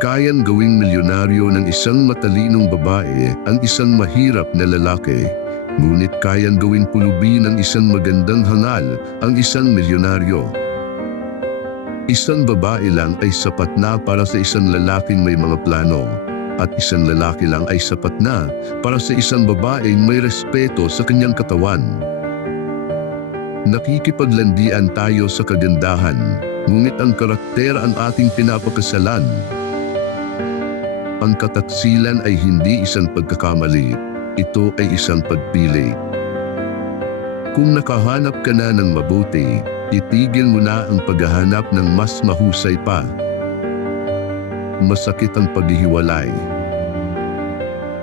Kayang gawing milyonaryo ng isang matalinong babae ang isang mahirap na lalaki. Ngunit kayang gawing pulubi ng isang magandang hangal ang isang milyonaryo. Isang babae lang ay sapat na para sa isang lalaking may mga plano. At isang lalaki lang ay sapat na para sa isang babaeng may respeto sa kanyang katawan. Nakikipaglandian tayo sa kagandahan, ngunit ang karakter ang ating pinapakasalan. Ang kataksilan ay hindi isang pagkakamali, ito ay isang pagpili. Kung nakahanap ka na ng mabuti, itigil mo na ang paghahanap ng mas mahusay pa. Masakit ang paghihiwalay.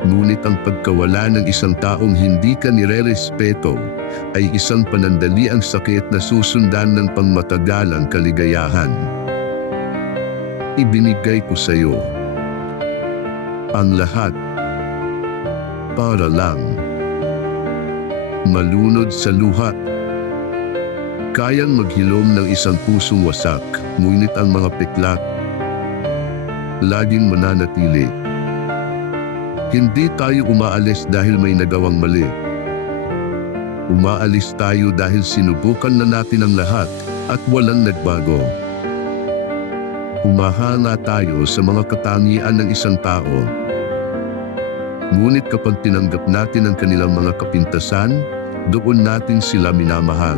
Ngunit ang pagkawala ng isang taong hindi ka nire-respeto ay isang panandaliang sakit na susundan ng pangmatagalang kaligayahan. Ibinigay ko sa iyo ang lahat para lang malunod sa luha. Kayang maghilom ng isang pusong wasak, ngunit ang mga piklat laging mananatili. Hindi tayo umaalis dahil may nagawang mali. Umaalis tayo dahil sinubukan na natin ang lahat at walang nagbago. Humahanga tayo sa mga katangian ng isang tao. Ngunit kapag tinanggap natin ang kanilang mga kapintasan, doon natin sila minamahal.